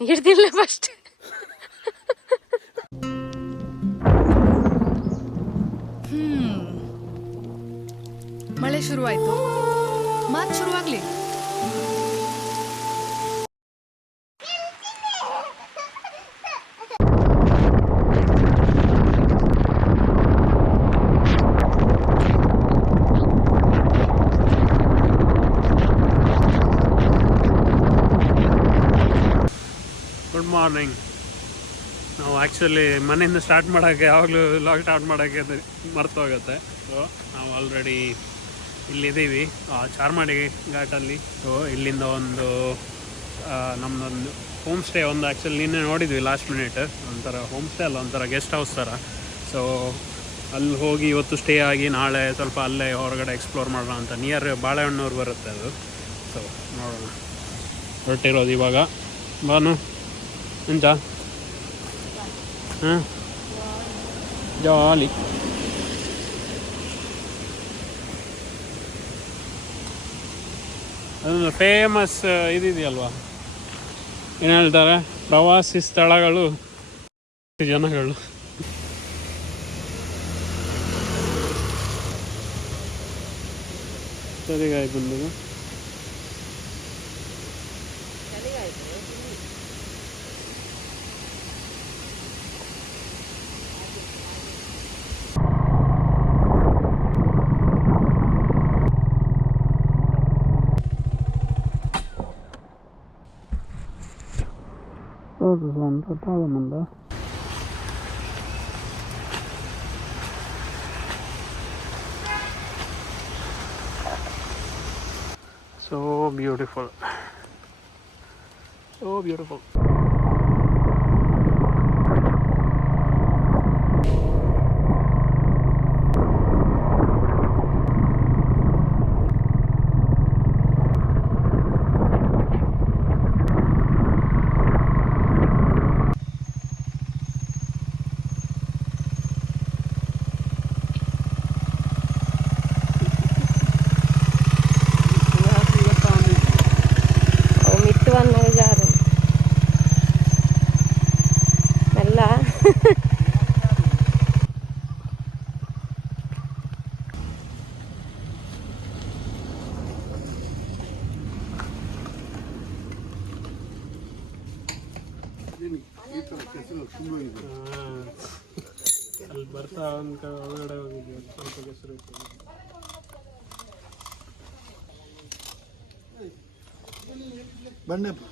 ಹಿಡ್ದಿಲ್ಲ first. ಮಳೆ ಶುರುವಾಯ್ತು, ಮಾತು ಶುರುವಾಗ್ಲಿ. Good morning. ನಾವು ಆ್ಯಕ್ಚುಲಿ ಮನೆಯಿಂದ ಸ್ಟಾರ್ಟ್ ಮಾಡೋಕ್ಕೆ ಯಾವಾಗಲೂ ಲಾಗ್ ಸ್ಟಾರ್ಟ್ ಮಾಡೋಕ್ಕೆ ಮರ್ತು ಹೋಗುತ್ತೆ. ಸೊ ನಾವು ಆಲ್ರೆಡಿ ಇಲ್ಲಿದ್ದೀವಿ ಚಾರ್ಮಾಡಿ ಘಾಟಲ್ಲಿ. ಸೊ ಇಲ್ಲಿಂದ ಒಂದು ನಮ್ಮದೊಂದು ಹೋಮ್ ಸ್ಟೇ ಒಂದು ಆ್ಯಕ್ಚುಲಿ ನಿನ್ನೆ ನೋಡಿದ್ವಿ ಲಾಸ್ಟ್ ಮಿನಿಟ್. ಒಂಥರ ಹೋಮ್ ಸ್ಟೇ ಅಲ್ಲ, ಒಂಥರ ಗೆಸ್ಟ್ ಹೌಸ್ ಥರ. ಸೊ ಅಲ್ಲಿ ಹೋಗಿ ಇವತ್ತು ಸ್ಟೇ ಆಗಿ ನಾಳೆ ಸ್ವಲ್ಪ ಅಲ್ಲೇ ಹೊರಗಡೆ ಎಕ್ಸ್ಪ್ಲೋರ್ ಮಾಡೋಣ ಅಂತ. ನಿಯರ್ ಬಾಳೆಹಣ್ಣೂರು ಬರುತ್ತೆ ಅದು. ಸೊ ನೋಡೋಣ, ಹೊರಟಿರೋದು ಇವಾಗ. ಬಾನು ಎಂತ ಹಾಂ ಜಾಲಿ. ಅದೊಂದು ಫೇಮಸ್ ಇದಿದೆಯಲ್ವಾ, ಏನು ಹೇಳ್ತಾರೆ, ಪ್ರವಾಸಿ ಸ್ಥಳಗಳು ಜನಗಳು. ಸರಿಗಾಯಿ ಬಂದದು. So beautiful, so beautiful. ಅಲ್ಲಿ ಬರ್ತಾ ಒಂದು ಒಳಗಡೆ ಹೋಗಿದ್ವಿ, ಸ್ವಲ್ಪ ಕೆಸರು ಇತ್ತು. ಬಣ್ಣಪ್ಪ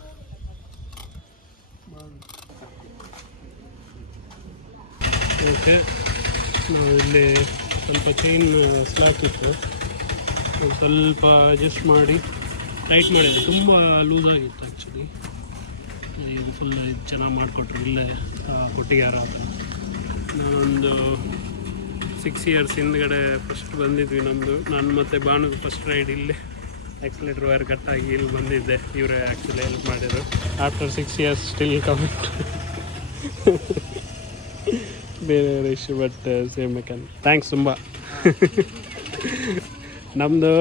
ಓಕೆ. ನಾವು ಇಲ್ಲಿ ಸ್ವಲ್ಪ ಚೈನ್ ಸ್ಲಾಕ್ ಇತ್ತು, ಸ್ವಲ್ಪ ಅಡ್ಜಸ್ಟ್ ಮಾಡಿ ಟೈಟ್ ಮಾಡಿದ್ವಿ. ತುಂಬ ಲೂಸ್ ಆಗಿತ್ತು ಆ್ಯಕ್ಚುಲಿ. ಇದು ಫುಲ್ ಚೆನ್ನಾಗಿ ಮಾಡಿಕೊಟ್ರು ಇಲ್ಲೇ ಕೊಟ್ಟಿಗೆಹಾರ ಹತ್ರ. ಒಂದು 6 years ಹಿಂದ್ಗಡೆ ಫಸ್ಟ್ ಬಂದಿದ್ವಿ. ನಾನು ಮತ್ತು ಬಾನು ಫಸ್ಟ್ ರೈಡ್ ಇಲ್ಲೇ ಆಕ್ಸಿಲೇಟರ್ ವೈರ್ ಕಟ್ಟಾಗಿ ಇಲ್ಲಿ ಬಂದಿದ್ದೆ. ಇವರೇ ಆ್ಯಕ್ಚುಲಿ ಹೆಲ್ಪ್ ಮಾಡಿದರು. After 6 years still commit. ಬೇರೆ issue but same mechanic. Thanks ತುಂಬ. ನಮ್ಮದು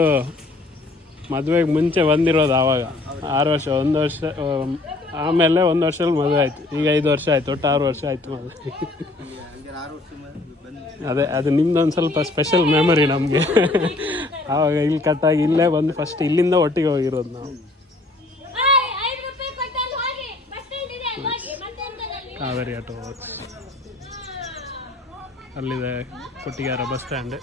ಮದುವೆಗೆ ಮುಂಚೆ ಬಂದಿರೋದು ಆವಾಗ 6 ವರ್ಷ, 1 ವರ್ಷ ಆಮೇಲೆ 1 ವರ್ಷದಲ್ಲಿ ಮದುವೆ ಆಯಿತು. ಈಗ 5 ವರ್ಷ ಆಯಿತು, ಒಟ್ಟು 6 ವರ್ಷ ಆಯಿತು ಮದುವೆ. ಅದೇ ಅದು ನಿಮ್ದೊಂದು ಸ್ವಲ್ಪ ಸ್ಪೆಷಲ್ ಮೆಮೊರಿ ನಮಗೆ. ಆವಾಗ ಇಲ್ಲಿ ಕಟ್ಟಾಗಿ ಇಲ್ಲೇ ಬಂದು ಫಸ್ಟ್ ಇಲ್ಲಿಂದ ಒಟ್ಟಿಗೆ ಹೋಗಿರೋದು ನಾವು. ಕಾವೇರಿ ಆಟೋ ಅಲ್ಲಿದೆ ಕೊಟ್ಟಿಗೆಹಾರ ಬಸ್ ಸ್ಟ್ಯಾಂಡ್.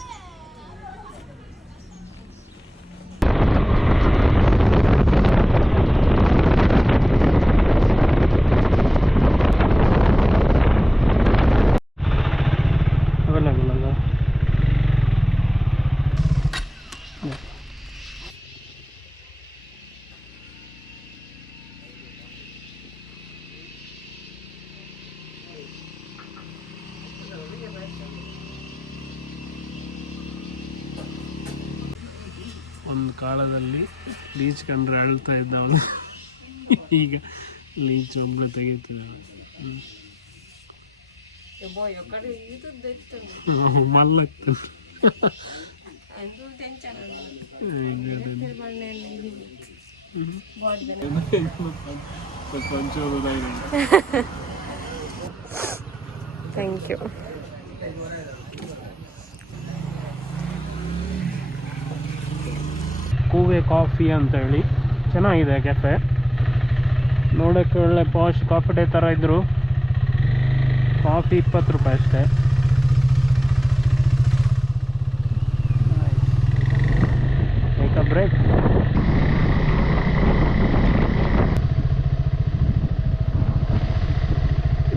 ಒಂದು ಕಾಲದಲ್ಲಿ ಲೀಚ್ ಕಂಡ್ರೆ ಅಳ್ತಾ ಇದ್ದವನು ಈಗ ಲೀಚ್ ಒಬ್ಬರು ತೆಗಿತಿದ್ದಾವೆ. ಮಲ್ಲತ್ತು ಥ್ಯಾಂಕ್ ಯು. ಕೂವೆ ಕಾಫಿ ಅಂತೇಳಿ ಚೆನ್ನಾಗಿದೆ ಕೆಫೆ, ನೋಡೋಕ್ಕೆ ಒಳ್ಳೆ ಪಾಶ್ ಕಾಫಿ ಡೇ ಥರ ಇದ್ದರು. ಕಾಫಿ 20 ರೂಪಾಯಿ ಅಷ್ಟೇ. Take a break.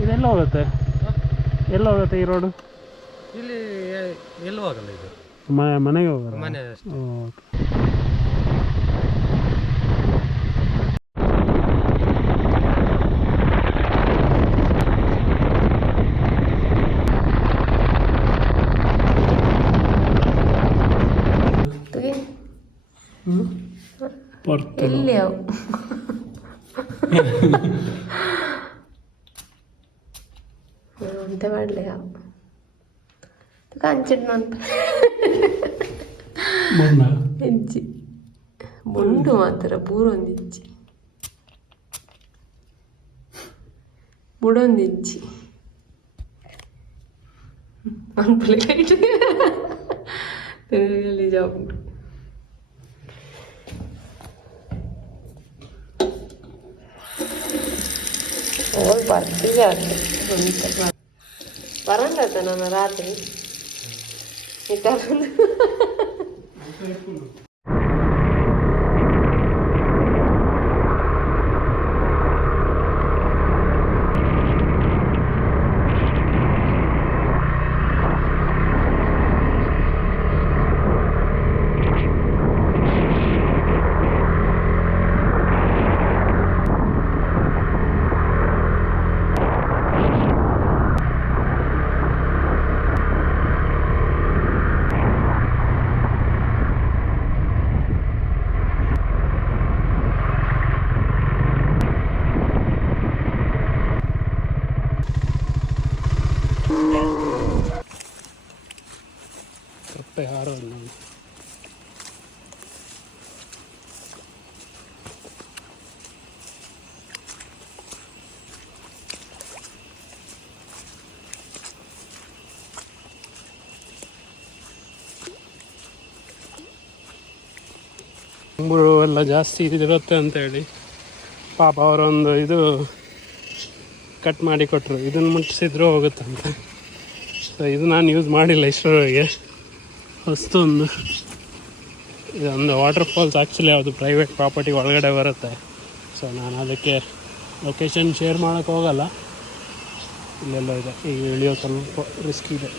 ಇದೆಲ್ಲ ಹೋಗುತ್ತೆ, ಎಲ್ಲ ಹೋಗುತ್ತೆ ಈ ರೋಡು? ಇಲ್ಲಿ ಎಲ್ಲೂ ಹೋಗಲ್ಲ, ಇದು ಮನೆಗೆ ಹೋಗೋದು. ಮನೆ ಅಷ್ಟೇ. ಓಕೆ. ಎಲ್ಲಿ ಅವು ಎಂತ ಮಾಡಲಿ ಅವು ಕಂಚಿಡ್ನು ಅಂತ ಹೆಜ್ಜಿ ಮುಂಡು ಮಾತ್ರ ಪೂರೊಂದು ಹೆಜ್ಜಿ ಬುಡೊಂದು ಹೆಜ್ಜಿ ಅನ್ಪಲೆ ತಿರುಗಲಿ ಜಾಬ್ ಓಲ್ ಬರ್ತಿದ್ದಾರೆ ಅಂತ ಬರಂಡತ ನಾನು ರಾತ್ರಿ ಕಪ್ಪೆ ಹಾರೋದು ನಾನು. ಎಲ್ಲ ಜಾಸ್ತಿ ಇದಿರುತ್ತೆ ಅಂತೇಳಿ ಪಾಪ ಅವರೊಂದು ಇದು ಕಟ್ ಮಾಡಿ ಕೊಟ್ಟರು, ಇದನ್ನು ಮುಟ್ಟಿಸಿದ್ರು ಹೋಗುತ್ತಂತೆ. ಸೊ ಇದು ನಾನು ಯೂಸ್ ಮಾಡಿಲ್ಲ ಇಷ್ಟರವರೆಗೆ, ಹೊಸ್ತು ಒಂದು. ಇದೊಂದು ವಾಟರ್ ಫಾಲ್ಸ್ ಆ್ಯಕ್ಚುಲಿ ಯಾವುದು ಪ್ರೈವೇಟ್ ಪ್ರಾಪರ್ಟಿ ಒಳಗಡೆ ಬರುತ್ತೆ. ಸೊ ನಾನು ಅದಕ್ಕೆ ಲೊಕೇಶನ್ ಶೇರ್ ಮಾಡೋಕ್ಕೆ ಹೋಗಲ್ಲ, ಇಲ್ಲೆಲ್ಲ ಇದೆ. ಈಗ ಇಳಿಯೋ ಸ್ವಲ್ಪ ರಿಸ್ಕ್ ಇದೆ.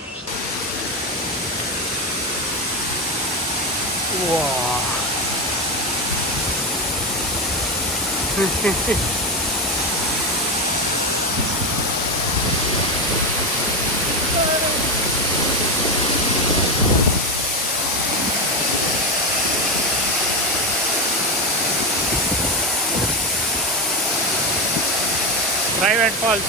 Private falls.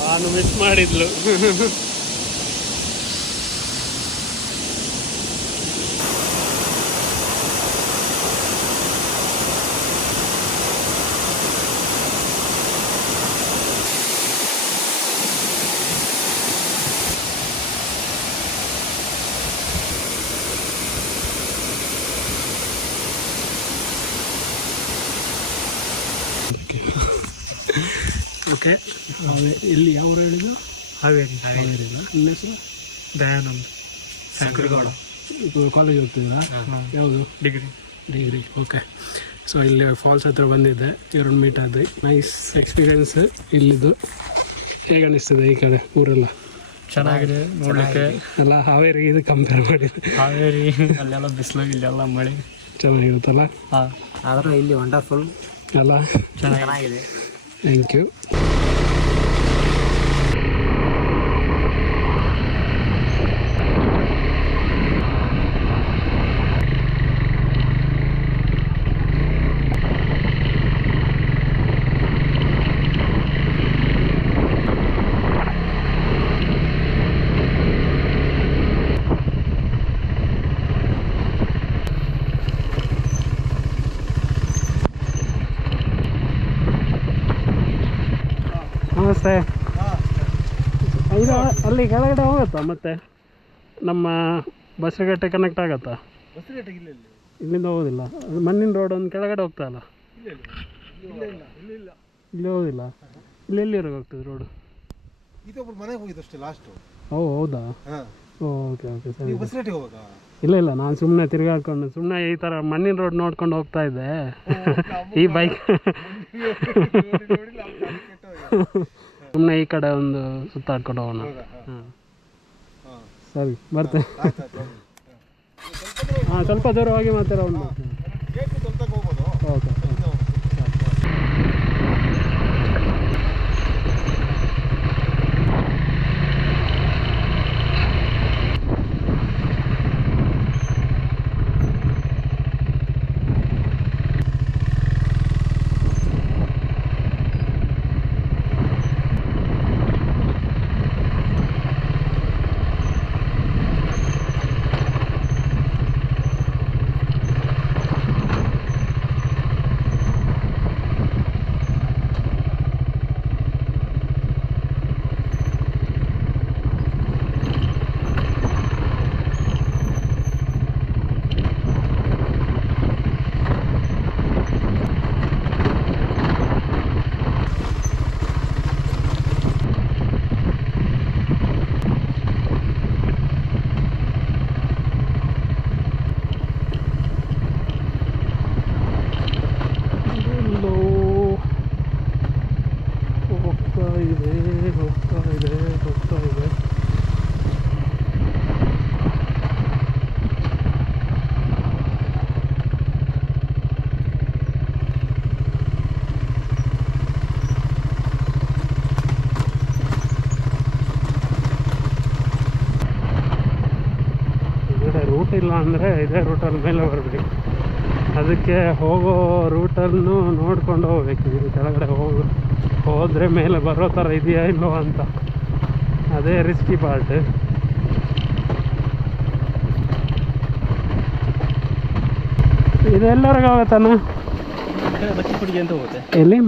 ನಾನು ಮಿಸ್ ಮಾಡಿದ್ಲು. ಓಕೆ, ಇಲ್ಲಿ ಯಾವ ಊರು ಹೇಳಿದ್ದು? ಹಾವೇರಿ. ನಿಮ್ಮ ಹೆಸರು? ದಯಾನಂದ್. ಶಂಕರಗೌಡ. ಕಾಲೇಜ್ ಹೋಗ್ತಿದ್ದೀರಾ? ಯಾವುದು? ಡಿಗ್ರಿ. ಓಕೆ. ಸೊ ಇಲ್ಲಿ ಫಾಲ್ಸ್ ಹತ್ರ ಬಂದಿದ್ದೆ, 2 ಮೀಟ್ ಆದ್ವಿ. ನೈಸ್ ಎಕ್ಸ್ಪೀರಿಯನ್ಸ್ ಇಲ್ಲಿದ್ದು. ಹೇಗೆ ಅನ್ನಿಸ್ತದೆ ಈ ಕಡೆ ಊರೆಲ್ಲ? ಚೆನ್ನಾಗಿದೆ ನೋಡಲಿಕ್ಕೆ. ಎಲ್ಲ ಹಾವೇರಿ ಇದು ಕಂಪೇರ್ ಮಾಡಿದ್ರೆ ಹಾವೇರಿ ಅಲ್ಲೆಲ್ಲ ಬಿಸಿಲು, ಇಲ್ಲೆಲ್ಲ ಮಳೆ ಚೆನ್ನಾಗಿರುತ್ತಲ್ಲ? ಹಾಂ, ಆದರೂ ಇಲ್ಲಿ ವಂಡರ್ಫುಲ್ ಅಲ್ಲ? ಚೆನ್ನಾಗಿದೆ. Thank you. ನಮಸ್ತೆ. ಇದು ಅಲ್ಲಿ ಕೆಳಗಡೆ ಹೋಗುತ್ತಾ ಮತ್ತೆ ನಮ್ಮ ಬಸರಿಗಟ್ಟೆ ಕನೆಕ್ಟ್ ಆಗುತ್ತಾ? ಇಲ್ಲಿಂದ ಹೋಗೋದಿಲ್ಲ, ಅದು ಮಣ್ಣಿನ ರೋಡ್ ಒಂದು ಕೆಳಗಡೆ ಹೋಗ್ತಾ ಅಲ್ಲ? ಇಲ್ಲಿ ಹೋಗೋದಿಲ್ಲ. ಇಲ್ಲಿ ಎಲ್ಲಿವರೆಗೆ ಹೋಗ್ತದೆ ರೋಡು? ಮನೆಗೆ ಹೋಗಿದ್ದು ಅಷ್ಟೇ ಲಾಸ್ಟು. ಓ ಹೌದಾ? ಓಕೆ ಓಕೆ ಸರಿ. ಬಸರಿಗಟ್ಟೆಗೆ ಹೋಗ? ಇಲ್ಲ ನಾನು ಸುಮ್ಮನೆ ತಿರುಗಾಡ್ಕೊಂಡು ಸುಮ್ಮನೆ ಈ ಥರ ಮಣ್ಣಿನ ರೋಡ್ ನೋಡ್ಕೊಂಡು ಹೋಗ್ತಾ ಇದ್ದೆ ಈ ಬೈಕ್. ಸುಮ್ಮನೆ ಈ ಕಡೆ ಒಂದು ಸುತ್ತಾಡ್ಕೊಂಡು ಹೋಗೋಣ. ಹಾಂ ಸರಿ ಬರ್ತೇನೆ. ಹಾಂ ಸ್ವಲ್ಪ ದೂರವಾಗಿ ಮತ್ತೆ ರೌಂಡ್ ಮಾಡ್ತೀನಿ. ಓಕೆ. ರೂಟ್ ಇಲ್ಲ ಅಂದರೆ ಇದೇ ರೂಟಲ್ಲಿ ಮೇಲೆ ಬರಬೇಕು. ಅದಕ್ಕೆ ಹೋಗೋ ರೂಟನ್ನು ನೋಡ್ಕೊಂಡು ಹೋಗ್ಬೇಕು. ಇದು ಕೆಳಗಡೆ ಹೋದರೆ ಮೇಲೆ ಬರೋ ಥರ ಇದೆಯಾ ಇಲ್ಲೋ ಅಂತ, ಅದೇ ರಿಸ್ಕಿ ಪಾರ್ಟ್. ಇದೆಲ್ಲರಿಗೂ ಹೋಗುತ್ತಾನ? ಬಚ್ಚಿನಕೊಡಿಗೆ ಅಂತ ಹೋಗುತ್ತೆ. ಎಲ್ಲಿ?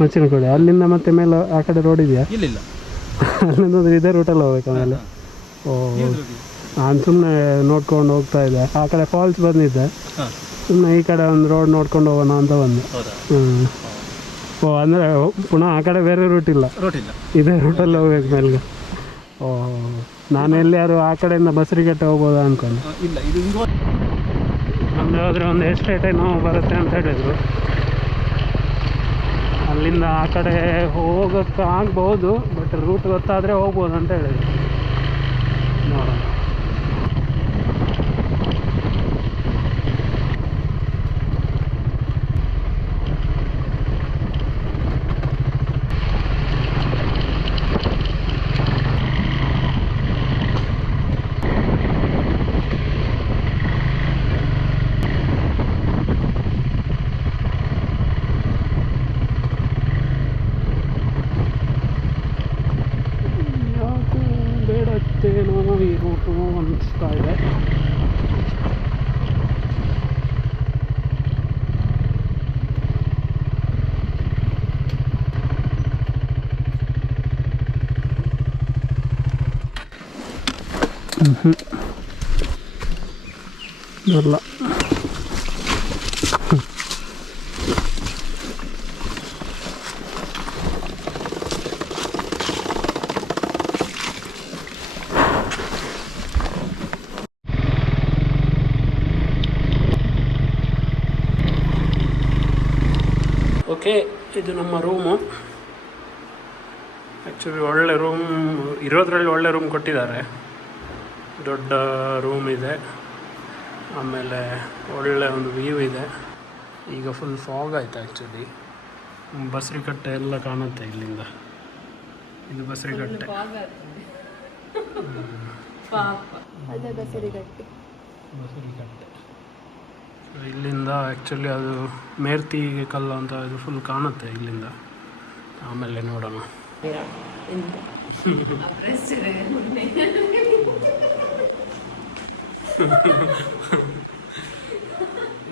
ಬಚ್ಚಿನಕೊಡಿಗೆ. ಅಲ್ಲಿಂದ ಮತ್ತೆ ಮೇಲೆ ಆ ಕಡೆ ರೋಡ್ ಇದೆಯಾ? ಇಲ್ಲ ಅಲ್ಲಿಂದ ಇದೇ ರೂಟಲ್ಲಿ ಹೋಗ್ಬೇಕು ಆಮೇಲೆ. ಓ ನಾನು ಸುಮ್ಮನೆ ನೋಡ್ಕೊಂಡು ಹೋಗ್ತಾ ಇದ್ದೆ. ಆ ಕಡೆ ಫಾಲ್ಸ್ ಬಂದಿದ್ದೆ, ಸುಮ್ಮನೆ ಈ ಕಡೆ ಒಂದು ರೋಡ್ ನೋಡ್ಕೊಂಡು ಹೋಗೋಣ ಅಂತ ಬಂದೆ. ಓ ಅಂದರೆ ಪುನಃ ಆ ಕಡೆ ಬೇರೆ ರೂಟ್ ಇಲ್ಲ, ಇದೇ ರೂಟಲ್ಲಿ ಹೋಗ್ಬೇಕು ಮೇಲ್ಗೆ. ಓ ನಾನು ಎಲ್ಲಿಯಾರು ಆ ಕಡೆಯಿಂದ ಬಸರಿಗಟ್ಟೆ ಹೋಗ್ಬೋದಾ ಅಂದ್ಕೊಂಡು. ನಮ್ಮದು ಹೋದರೆ ಒಂದು ಎಸ್ಟೇಟ್ ಏನೋ ಬರುತ್ತೆ ಅಂತ ಹೇಳಿದರು. ಅಲ್ಲಿಂದ ಆ ಕಡೆ ಹೋಗೋಕ್ಕೆ ಆಗ್ಬೋದು, ಬಟ್ ರೂಟ್ ಗೊತ್ತಾದರೆ ಹೋಗ್ಬೋದು ಅಂತ ಹೇಳಿದ್ರು. ನೋಡೋಣ. ಬೇಡತ್ತೇನೋ ಈ ರೂಟು ಅನ್ನಿಸ್ತಾ ಇದೆ. ಬರಲ್ಲ. ಓಕೆ, ಇದು ನಮ್ಮ ರೂಮು. ಆ್ಯಕ್ಚುಲಿ ಒಳ್ಳೆ ರೂಮ್ ಇರೋದ್ರಲ್ಲಿ ಒಳ್ಳೆ ರೂಮ್ ಕೊಟ್ಟಿದ್ದಾರೆ. ದೊಡ್ಡ ರೂಮ್ ಇದೆ, ಆಮೇಲೆ ಒಳ್ಳೆ ಒಂದು ವ್ಯೂ ಇದೆ. ಈಗ ಫುಲ್ ಫಾಗ್ ಆಯಿತು ಆ್ಯಕ್ಚುಲಿ. ಬಸರಿಕಟ್ಟೆ ಎಲ್ಲ ಕಾಣುತ್ತೆ ಇಲ್ಲಿಂದ. ಇದು ಬಸರಿಕಟ್ಟೆ. ಬಸರಿಕಟ್ಟೆ ಇಲ್ಲಿಂದ ಆ್ಯಕ್ಚುಲಿ ಅದು ಮೇರ್ತಿ ಕಲ್ಲು ಅಂತ ಇದು ಫುಲ್ ಕಾಣುತ್ತೆ ಇಲ್ಲಿಂದ. ಆಮೇಲೆ ನೋಡೋಣ.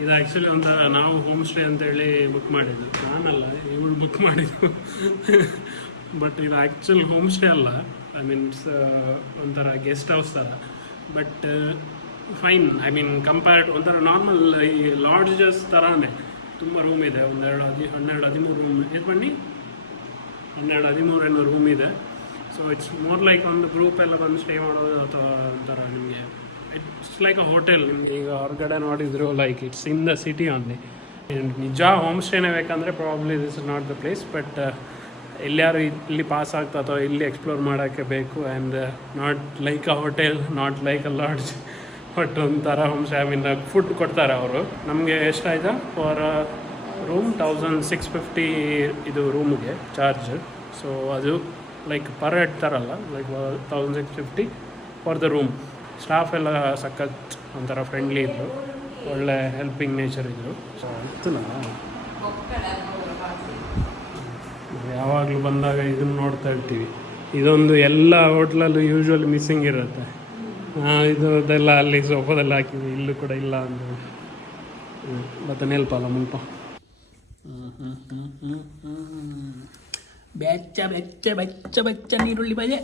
ಇದು ಆ್ಯಕ್ಚುಲಿ ಒಂಥರ ನಾವು ಹೋಮ್ ಸ್ಟೇ ಅಂತೇಳಿ ಬುಕ್ ಮಾಡಿದ್ದು. ನಾನಲ್ಲ, ಇವಳು ಬುಕ್ ಮಾಡಿದ್ದು. ಬಟ್ ಇದು ಆ್ಯಕ್ಚುಲ್ ಹೋಮ್ ಸ್ಟೇ ಅಲ್ಲ. ಐ ಮೀನ್ಸ್ ಒಂಥರ ಗೆಸ್ಟ್ ಹೌಸ್ ಥರ. But fine, I mean compared ಒಂಥರ ನಾರ್ಮಲ್ ಈ ಲಾಡ್ಜಸ್ ಥರನೇ. ತುಂಬ ರೂಮ್ ಇದೆ, 12-13 ರೂಮ್ ಇದು ಬನ್ನಿ, 12-13 ರೂಮ್ ಇದೆ. ಸೊ ಇಟ್ಸ್ ಮೋರ್ ಲೈಕ್ ಒಂದು ಗ್ರೂಪ್ ಎಲ್ಲ ಬಂದು ಸ್ಟೇ ಮಾಡೋದು ಅಥವಾ ಒಂಥರ ನಿಮಗೆ ಇಟ್ಸ್ ಲೈಕ್ ಅ ಹೋಟೆಲ್. ನಿಮಗೆ ಈಗ ಹೊರಗಡೆ ನೋಡಿದ್ರು like it's in the city only. ನಿಜ ಹೋಮ್ ಸ್ಟೇನೇ ಬೇಕಂದರೆ probably this is not the place. But ಎಲ್ಲಾರು ಇಲ್ಲಿ ಪಾಸ್ ಆಗ್ತಾ ಅಥವಾ ಇಲ್ಲಿ ಎಕ್ಸ್ಪ್ಲೋರ್ ಮಾಡೋಕ್ಕೆ ಬೇಕು. And not like a hotel, not like a lodge, but ಒಂಥರ home stay. I mean food ಕೊಡ್ತಾರೆ ಅವರು. ನಮಗೆ ಎಷ್ಟಾಯ್ತು ಫಾರ್ ರೂಮ್ 1650 ಇದು ರೂಮಿಗೆ ಚಾರ್ಜ್. ಸೊ ಅದು ಲೈಕ್ ಪರ್ ಹೆಡ್ ಥರಲ್ಲ, like 1650 for the room. Staff ಎಲ್ಲ ಸಖತ್ ಒಂಥರ ಫ್ರೆಂಡ್ಲಿ ಇದ್ದರು, ಒಳ್ಳೆ ಹೆಲ್ಪಿಂಗ್ ನೇಚರ್ ಇದ್ದರು. ಸೊ ಇತ್ತಲ್ಲ ಯಾವಾಗಲೂ ಬಂದಾಗ ಇದನ್ನು ನೋಡ್ತಾ ಇರ್ತೀವಿ. ಇದೊಂದು ಎಲ್ಲ ಹೋಟ್ಲಲ್ಲೂ ಯೂಶ್ವಲಿ ಮಿಸ್ಸಿಂಗ್ ಇರುತ್ತೆ. ಇದು ಅದೆಲ್ಲ ಅಲ್ಲಿ ಸೋಫಾದಲ್ಲಿ ಹಾಕಿದ್ವಿ, ಇಲ್ಲೂ ಕೂಡ ಇಲ್ಲ ಅಂದು ಮತ್ತೆ ನೆಲ್ಪಲ್ಲ ಮುಲ್ಪ ಬೆಚ್ಚ ಬೆಚ್ಚ ಬೆಚ್ಚ ಬೆಚ್ಚ ನೀರುಳ್ಳಿ ಬಜೆ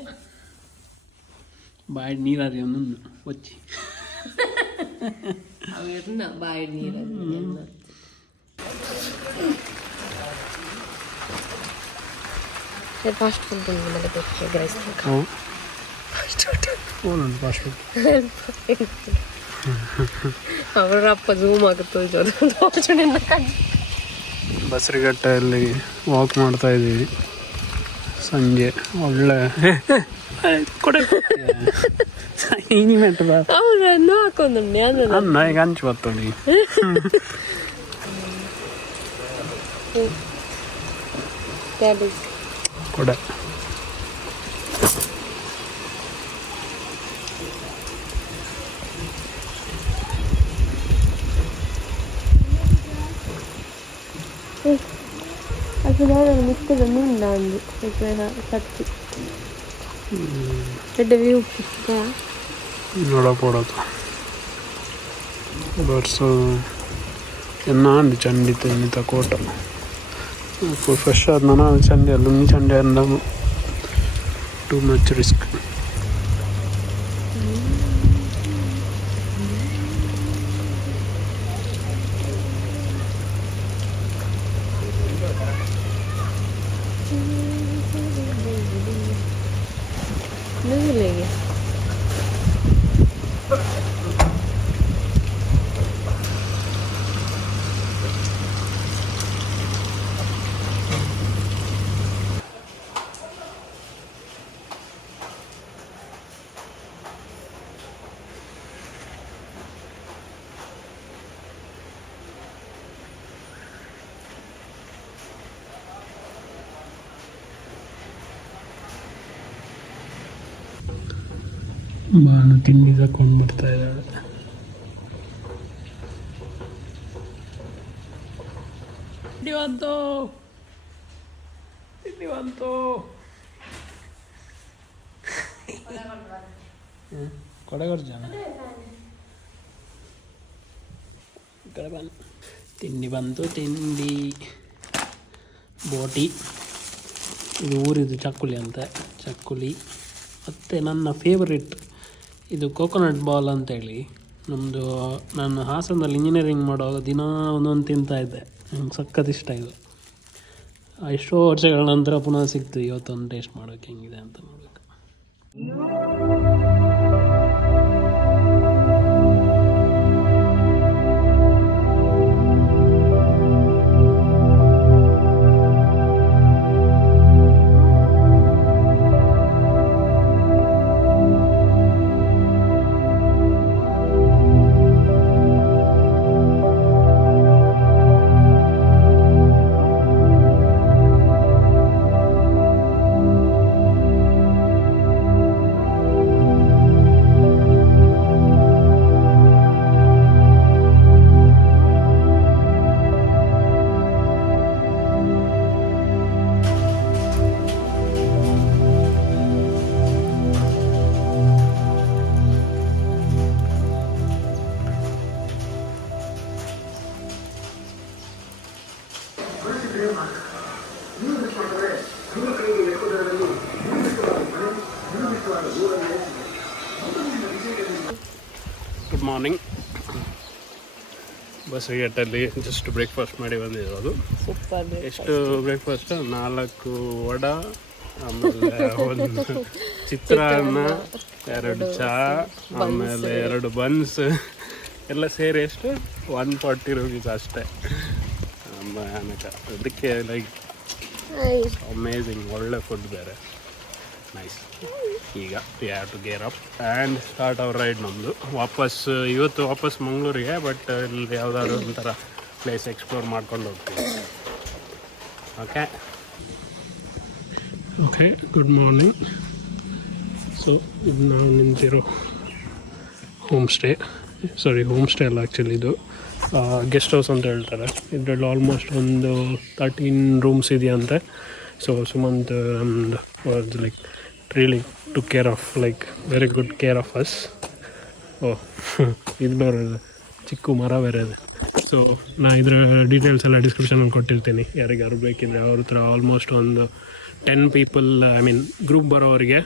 ಬಾಯಿ ನೀರಾರಿ ಒಂದೊಂದು ಒಚ್ಚಿ ಬಾಯಿ ನೀರು ಫಾಸ್ಟ್ ಫುಡ್ ಅವರಪ್ಪ ಝೂಮ್ ಆಗುತ್ತೆ. ಬಸರಿಘಟ್ಟೆಯಲ್ಲಿ ವಾಕ್ ಮಾಡ್ತಾ ಇದ್ದೀವಿ ಸಂಜೆ. ಒಳ್ಳೆ ಕೊಡೆ ಅವ್ರನ್ನು ಹಾಕೊಂಡು ಅನ್ನ ಈಗ ಹಂಚು ಬರ್ತಡಿ ಕೊಡೆ. ಅದು ನಾನು ಮಿಕ್ಕದ ಮುಂದ ಅಂದು ಕಟ್ಟಿ ಎಡ್ಡೆ ವ್ಯೂ ನೋಡೋದು ಬರ್ಸು ಎನ್ನಾಂದು ಚಂಡಿತ ಇನ್ನಿತ ಕೋಟ ಫ್ರೆಶ್ ಆದ ನಾನು ಚಂಡೆ ಲುಂಗಿ ಚಂಡೆ ಅಂದ ಟೂ ಮಚ್ ರಿಸ್ಕ್. नहीं ಬಾನು ತಿಂಡಿ ತಗೊಂಡು ಬರ್ತಾ ಇದ್ದಾಳೆ. ತಿಂಡಿ ಬಂತು. ತಿಂಡಿ ಬೋಟಿ, ಇದು ಊರಿದು ಚಕ್ಕುಲಿ ಅಂತ. ಚಕ್ಕುಲಿ ಮತ್ತು ನನ್ನ ಫೇವರಿಟ್ ಇದು ಕೋಕೋನಟ್ ಬಾಲ್ ಅಂತೇಳಿ. ನಮ್ಮದು ನಾನು ಹಾಸನದಲ್ಲಿ ಇಂಜಿನಿಯರಿಂಗ್ ಮಾಡುವಾಗ ದಿನ ಒಂದೊಂದು ತಿಂತಾಯಿದ್ದೆ. ನಂಗೆ ಸಖತ್ ಇಷ್ಟ ಇದು. ಎಷ್ಟೋ ವರ್ಷಗಳ ನಂತರ ಪುನಃ ಸಿಕ್ತು. ಇವತ್ತೊಂದು ಟೇಸ್ಟ್ ಮಾಡೋಕ್ಕೆ ಹೆಂಗಿದೆ ಅಂತ ನೋಡಬೇಕು. Good morning. ಬಸ್ರಿಘಟ್ಟಲ್ಲಿ ಜಸ್ಟ್ ಬ್ರೇಕ್ಫಾಸ್ಟ್ ಮಾಡಿ ಬಂದಿರೋದು. ಸೂಪರ್. ಎಷ್ಟು ಬ್ರೇಕ್ಫಾಸ್ಟ್? 4 ವಡ, ಆಮೇಲೆ ಒಂದು ಚಿತ್ರಾನ್ನ, 2 ಚಹಾ, ಆಮೇಲೆ 2 ಬನ್ಸ್ ಎಲ್ಲ ಸೇರಿ ಎಷ್ಟು 140 ರೂಪೀಸ್ ಅಷ್ಟೇ. ಭಯಾನಕ. ಅದಕ್ಕೆ ಲೈಕ್ ಅಮೇಝಿಂಗ್, ಒಳ್ಳೆ ಫುಡ್ ಬೇರೆ. ನೈಸ್. ಈಗ we have to gear up and start our ride. ನಮ್ಮದು ಇವತ್ತು ವಾಪಸ್ ಮಂಗಳೂರಿಗೆ, ಬಟ್ ಇಲ್ಲಿ ಯಾವುದಾದ್ರು ಒಂಥರ ಪ್ಲೇಸ್ ಎಕ್ಸ್ಪ್ಲೋರ್ ಮಾಡ್ಕೊಂಡು ಹೋಗ್ತೀವಿ. Okay good morning. ಸೊ ಇದು ನಾವು ನಿಂತಿರೋ ಹೋಮ್ ಸ್ಟೇ ಅಲ್ಲ, ಆ್ಯಕ್ಚುಲಿ ಇದು ಗೆಸ್ಟ್ ಹೌಸ್ ಅಂತ ಹೇಳ್ತಾರೆ. ಇದರಲ್ಲಿ ಆಲ್ಮೋಸ್ಟ್ ಒಂದು 13 ರೂಮ್ಸ್ ಇದೆಯಂತೆ. So Sumanth was like really took care of like very good care of us. ಇದು ಬೇರೆ ಚಿಕ್ಕ ಮರ ಬೇರೆ ಇದೆ. ಸೊ ನಾನು ಇದರ ಡೀಟೇಲ್ಸ್ ಎಲ್ಲ ಡಿಸ್ಕ್ರಿಪ್ಷನಲ್ಲಿ ಕೊಟ್ಟಿರ್ತೀನಿ, ಯಾರಿಗಾರು ಬೇಕಿದ್ರೆ. ಅವ್ರ ಹತ್ರ ಆಲ್ಮೋಸ್ಟ್ ಒಂದು 10 ಪೀಪಲ್, ಐ ಮೀನ್ ಗ್ರೂಪ್ ಬರೋರಿಗೆ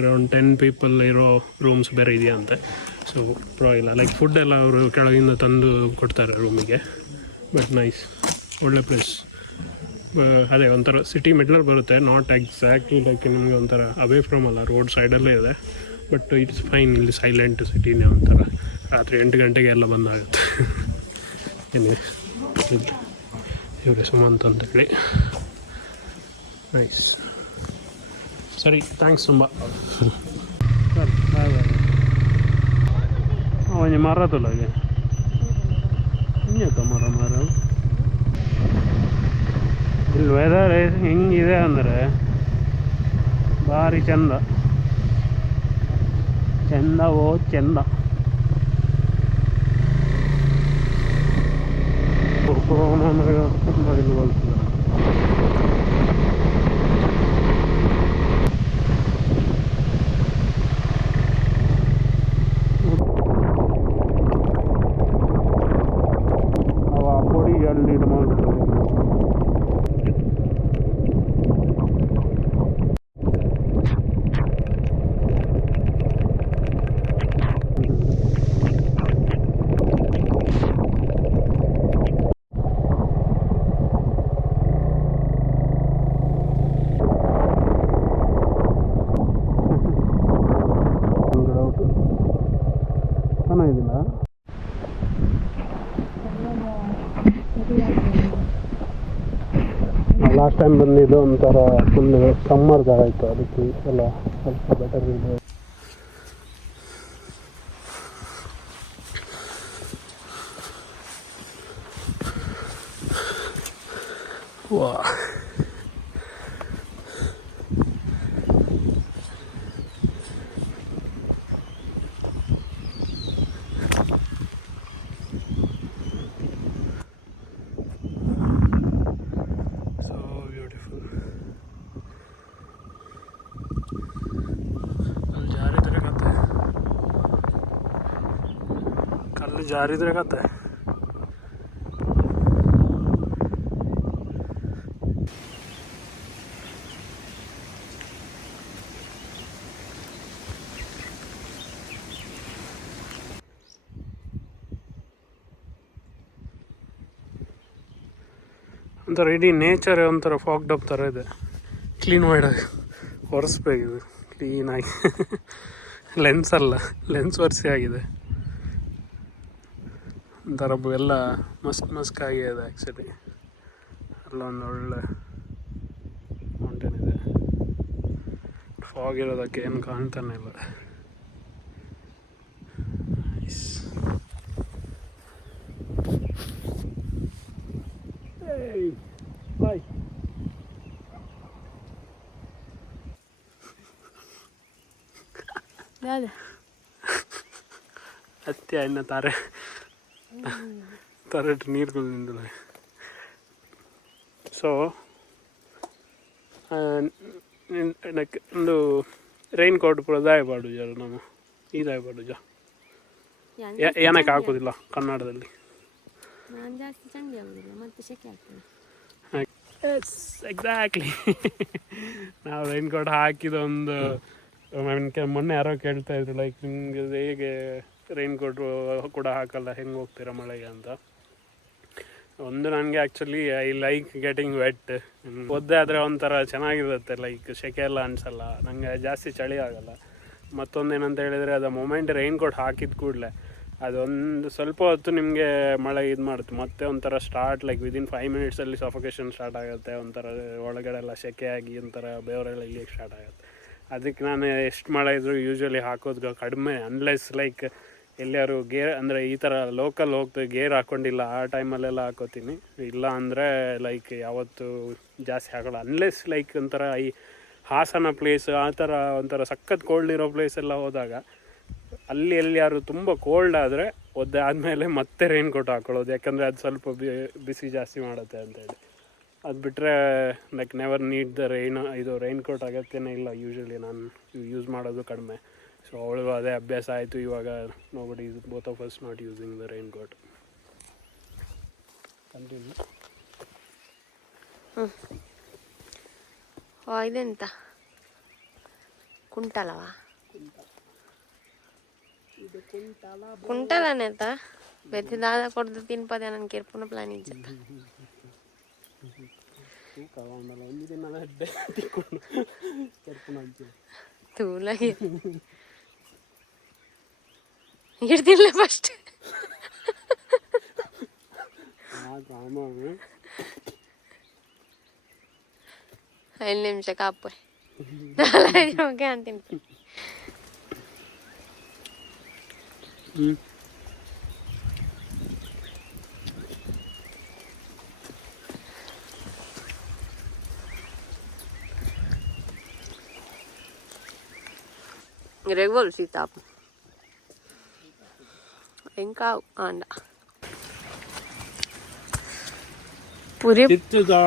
ಅರೌಂಡ್ 10 ಪೀಪಲ್ ಇರೋ ರೂಮ್ಸ್ ಬೇರೆ ಇದೆಯಂತೆ. ಸೊ ಪರವಾಗಿಲ್ಲ, ಲೈಕ್ ಫುಡ್ ಎಲ್ಲ ಅವರು ಕೆಳಗಿಂದ ತಂದು ಕೊಡ್ತಾರೆ ರೂಮಿಗೆ. ಬಟ್ ನೈಸ್, ಒಳ್ಳೆ ಪ್ಲೇಸ್. ಅದೇ ಒಂಥರ ಸಿಟಿ ಮಿಡ್ಲಲ್ಲಿ ಬರುತ್ತೆ, ನಾಟ್ ಎಕ್ಸಾಕ್ಟ್ಲಿ ಲೈಕ್ ನಿಮಗೆ ಒಂಥರ ಅವೇ ಫ್ರಮ್ ಅಲ್ಲ, ರೋಡ್ ಸೈಡಲ್ಲೇ ಇದೆ. But it's fine. ಇಲ್ಲಿ ಸೈಲೆಂಟ್ ಸಿಟಿನೇ ಒಂಥರ. ರಾತ್ರಿ 8 ಗಂಟೆಗೆ ಎಲ್ಲ ಬಂದಾಗುತ್ತೆ. ಏನಿದೆ ಇವರೇ ಸುಮಂತ್ ಅಂತೇಳಿ. ನೈಸ್. ಸರಿ, ಥ್ಯಾಂಕ್ಸ್ ತುಂಬ. ಅವನಿಗೆ ಮಾರತ್ತಲ್ಲ ಹಾಗೆ ಹಿಂಗೆ ಮರ ಇಲ್ಲಿ ವೆದರ್ ಹೆಂಗಿದೆ ಅಂದರೆ ಭಾರಿ ಚಂದ. ಚಂದ. ಕೊರೋನಾ ಅಂದರೆ ತುಂಬ ಇದು ಬರ್ತದೆ. ಚೆನ್ನಾಗಿದ್ದಿಲ್ಲ. ಲಾಸ್ಟ್ ಟೈಮ್ ಬಂದಿದ್ದು ಒಂಥರ ಫುಲ್ ಸಮ್ಮರ್ ಥರ ಇತ್ತು, ಅದಕ್ಕೆ ಎಲ್ಲ ಸ್ವಲ್ಪ ಬೆಟರ್ ಇದೆ. ವಾ, ಜಾರಿದ್ರೆ ಕತೆ. ಒಂಥರ ಇಡೀ ನೇಚರ್ ಒಂಥರ ಫಾಗ್ಡ್ ಅಪ್ ಥರ ಇದೆ. ಕ್ಲೀನ್ ಮಾಡಾಗಿ ಒರೆಸ್ಬೇಕಿದೆ ಕ್ಲೀನಾಗಿ. ಲೆನ್ಸ್ ಒರೆಸಿ ಆಗಿದೆ. ಒಂಥರ ಎಲ್ಲ ಮಸ್ಕ್ ಆಗಿದೆ ಆ್ಯಕ್ಚುಲಿ. ಅಲ್ಲೊಂದು ಒಳ್ಳೆ ಮೌಂಟೇನ್ ಇದೆ. ಫಾಗ್ ಇರೋದಕ್ಕೆ ಏನು ಕಾಣ್ತಾನೆ ಇಲ್ಲ. ಬಾಯ್. ಹತ್ತಿ ಅಣ್ಣ ತರಟ್ಟು ನೀರು ಕುಡಿದಿಂದಲೇ. ಸೊ ಒಂದು ರೈನ್ ಕೋಟ್ ಪೂರ ದಾಯಪಾಡು ಜರ ನಾವು ಈ ದಾಯಪಾಡು ಜ ಏನಕ್ಕೆ ಹಾಕೋದಿಲ್ಲ ಕನ್ನಡದಲ್ಲಿ. ಎಕ್ಸಾಕ್ಟ್ಲಿ. ನಾವು ರೈನ್ ಕೋಟ್ ಹಾಕಿದ ಒಂದು ಮೊನ್ನೆ ಯಾರೋ ಕೇಳ್ತಾ ಇದ್ರು ಲೈಕ್ ನಿಮ್ಗೆ ಹೇಗೆ ರೈನ್ ಕೋಟ್ ಕೂಡ ಹಾಕಲ್ಲ ಹೆಂಗೆ ಹೋಗ್ತೀರಾ ಮಳೆಗೆ ಅಂತ. ಒಂದು ನನಗೆ actually I like getting wet. ಒದ್ದೆ ಆದರೆ ಒಂಥರ ಚೆನ್ನಾಗಿರುತ್ತೆ, ಲೈಕ್ ಸೆಕೆ ಎಲ್ಲ ಅನಿಸಲ್ಲ, ನನಗೆ ಜಾಸ್ತಿ ಚಳಿ ಆಗಲ್ಲ. ಮತ್ತೊಂದು ಏನಂತ ಹೇಳಿದರೆ ಅದು ಮೊಮೆಂಟ್ ರೈನ್ ಕೋಟ್ ಹಾಕಿದ ಕೂಡಲೇ ಅದೊಂದು ಸ್ವಲ್ಪ ಹೊತ್ತು ನಿಮಗೆ ಮಳೆ ಇದು ಮಾಡುತ್ತೆ, ಮತ್ತೆ ಒಂಥರ start like within 5 ಮಿನಿಟ್ಸಲ್ಲಿ suffocation start ಆಗುತ್ತೆ, ಒಂಥರ ಒಳಗಡೆ ಎಲ್ಲ ಸೆಕೆ ಆಗಿ ಒಂಥರ ಬೆವರೆಲ್ಲ ಇಲ್ಲಿಗೆ ಸ್ಟಾರ್ಟ್ ಆಗುತ್ತೆ. ಅದಕ್ಕೆ ನಾನು ಎಷ್ಟು ಮಳೆ ಇದ್ದರೂ ಯೂಶ್ವಲಿ ಹಾಕೋದು ಕಡಿಮೆ, ಅನ್ಲೆಸ್ ಲೈಕ್ ಎಲ್ಲಿಯಾರು ಗೇರ್ ಅಂದರೆ ಈ ಥರ ಲೋಕಲ್ ಹೋಗ್ತೀವಿ ಗೇರ್ ಹಾಕ್ಕೊಂಡಿಲ್ಲ ಆ ಟೈಮಲ್ಲೆಲ್ಲ ಹಾಕೋತೀನಿ. ಇಲ್ಲ ಅಂದರೆ ಲೈಕ್ ಯಾವತ್ತು ಜಾಸ್ತಿ ಹಾಕೋಲ್ಲ, ಅನ್ಲೆಸ್ ಲೈಕ್ ಒಂಥರ ಈ ಹಾಸನ ಪ್ಲೇಸ್ ಆ ಥರ ಒಂಥರ ಸಖತ್ ಕೋಲ್ಡ್ ಇರೋ ಪ್ಲೇಸೆಲ್ಲ ಹೋದಾಗ ಅಲ್ಲಿ ಎಲ್ಲಿಯಾರು ತುಂಬ ಕೋಲ್ಡ್ ಆದರೆ ಒದ್ದೆ ಆದಮೇಲೆ ಮತ್ತೆ ರೈನ್ ಕೋಟ್ ಹಾಕೊಳ್ಳೋದು, ಯಾಕಂದರೆ ಅದು ಸ್ವಲ್ಪ ಬಿಸಿ ಜಾಸ್ತಿ ಮಾಡುತ್ತೆ ಅಂತೇಳಿ. ಅದು ಬಿಟ್ಟರೆ like never need the raincoat ಅಗತ್ಯನೇ ಇಲ್ಲ, ಯೂಶ್ವಲಿ ನಾನು ಯೂಸ್ ಮಾಡೋದು ಕಡಿಮೆ. ಸೊ ಅವಳಿಗೂ ಅದೇ ಅಭ್ಯಾಸ ಆಯಿತು. ಇವಾಗ nobody both of us not using the raincoat. Continue. ಇದೆಂತ ಕುಂಟಲವಾ? ಕುಂಟಲನೇ ಅಂತ ಬೆತ್ತಿ ದಾದ ಕೊಡ್ದು ತಿನ್ಪದೆ ನನ್ನ ಕೆರ್ಪುನ ಪ್ಲಾನ್ ಇಜ್ಜ ತೂಲಾಗಿ ಹಿಡ್ದಿಲ್ಲ ಫಸ್ಟ್ 5 ನಿಮಿಷ ಕಾಪು ಓಕೆ ಅಂತೀನಿ. Regol sitap. Engkau anda. Puri. Itu dah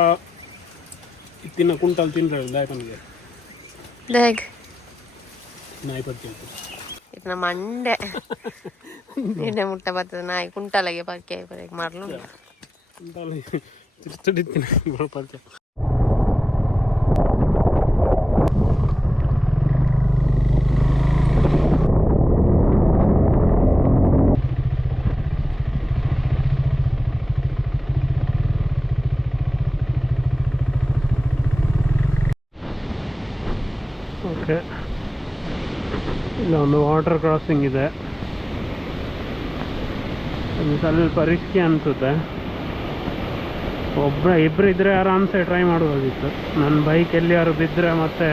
itina kuntal tinra dah kan dia. Leg. Naik pergi. Itna mande. Ini mutta batu naik kuntal lagi pakai pergi marlun. Kuntal lagi. Cerita itina baru pergi. Okay, ಇಲ್ಲೊಂದು water crossing ಇದೆ, ಒಂದು ಸ್ವಲ್ಪ risky ಅನಿಸುತ್ತೆ. ಇಬ್ಬರು ಇದ್ದರೆ ಆರಾಮ್ಸೆ try ಮಾಡ್ಬೋದಿತ್ತು. ನನ್ನ ಬೈಕ್ ಎಲ್ಲಿಯಾರು ಬಿದ್ದರೆ ಮತ್ತೆ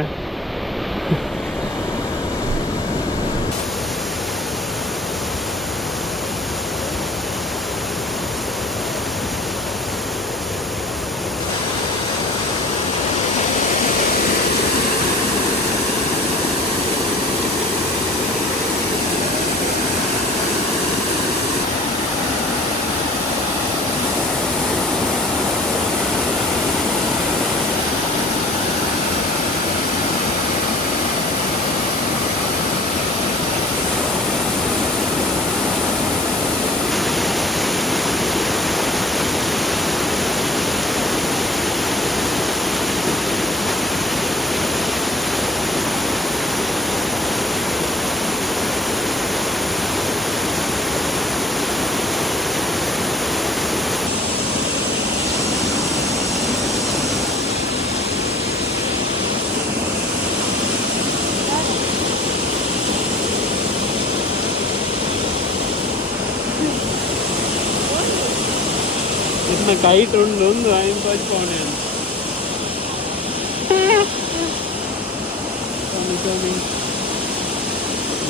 इतना काइट उंड आयन पाच पावणे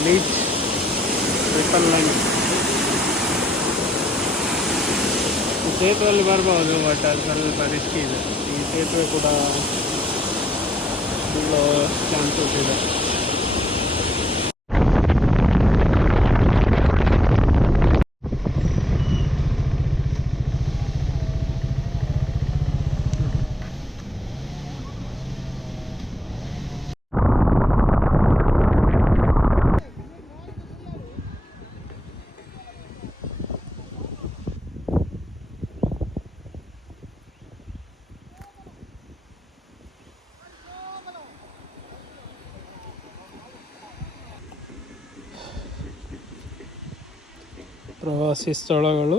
लीच रिपल लाइन ಸೇತುವೆಯಲ್ಲಿ ಬರ್ಬೋದು, ಬಟ್ ಅದು ಸ್ವಲ್ಪ ರಿಸ್ಕಿ ಇದೆ. ಈ ಸೇತುವೆ ಕೂಡ ಬೀಳೋ ಚಾನ್ಸಸ್ ಇದೆ. ಪ್ರವಾಸಿ ಸ್ಥಳಗಳು.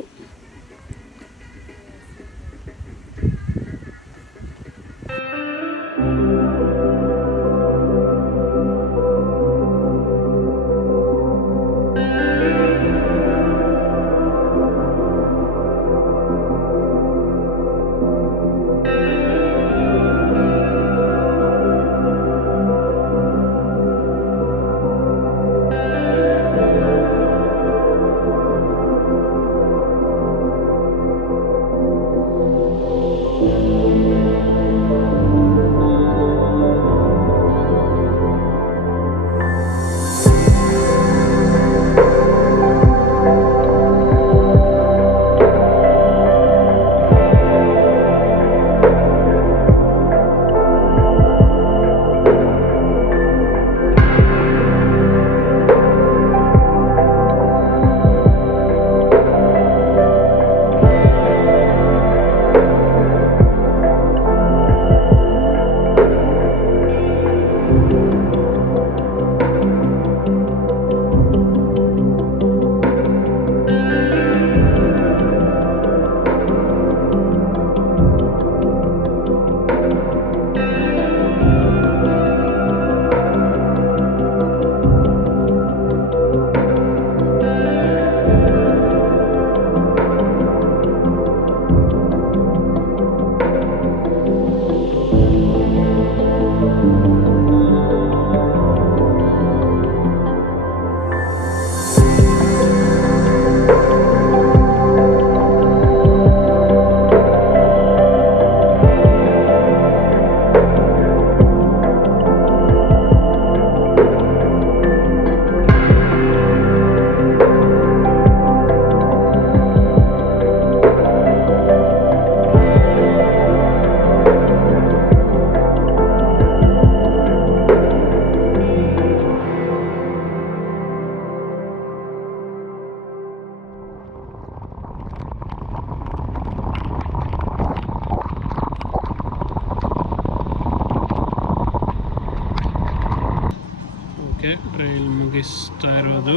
ಟ್ರೈಲ್ ಮುಗಿಸ್ತಾ ಇರೋದು.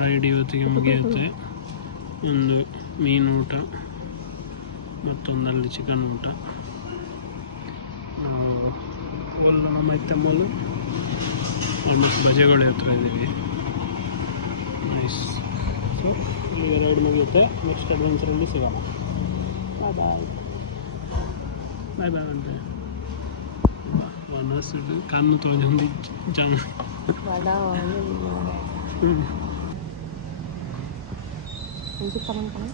ರೈಡ್ ಇವತ್ತಿಗೆ ಮುಗಿಯುತ್ತೆ. ಒಂದು ಮೀನು ಊಟ ಮತ್ತೊಂದಲ್ಲಿ ಚಿಕನ್ ಊಟ. ನಾವು ಮೈತಮ್ಮಲು ಆಲ್ಮೋಸ್ಟ್ ಬಜೆಗಳು ಇರ್ತಾ ಇದ್ದೀವಿ. ನೈಸ್. ಸೊ ಇಲ್ಲಿಗೆ ರೈಡ್ ಮುಗಿಯುತ್ತೆ. ನೆಕ್ಸ್ಟ್ ಅಡ್ವೆಂಚರಲ್ಲಿ ಸಿಗೋಣ. ಬಾಯ್ ಬಾಯ್ ಬಾಯ್ ಬಾಯ್ ಅಂತ ವನಸುಡು ಕಣ್ಣು ತೋಜೊಂದು ಜನ Lanjut kapan-kapan.